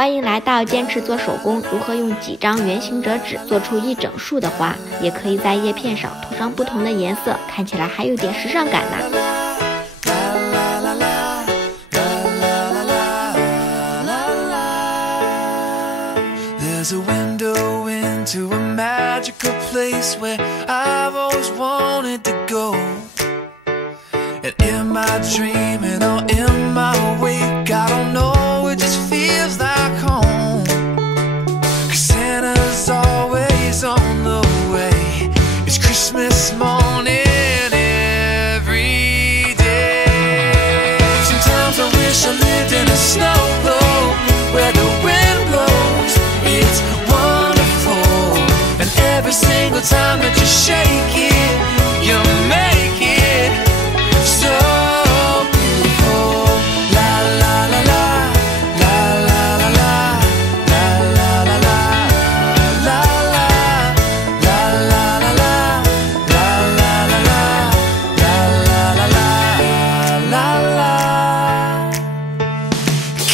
欢迎来到坚持做手工，如何用几张圆形折纸做出一整束的花，也可以在叶片上涂上不同的颜色，看起来还有点时尚感呢。There's a window into a magical place where I've always wanted to go. And in my dream and or in my wake, I don't know, it just feels like home. 'Cause Santa's always on the way. It's Christmas morning every day. Sometimes I wish I lived in a snow globe where the wind blows. It's wonderful. And every single time that you shake it, you make it so beautiful. La la la la, la la la la, la la la la, la la, la la la la, la la la la, la la la la, la la.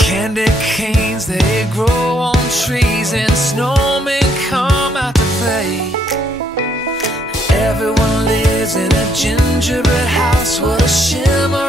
Candy canes, they grow on trees and snowmen come out to play. Everyone lives in a gingerbread house, what a shimmer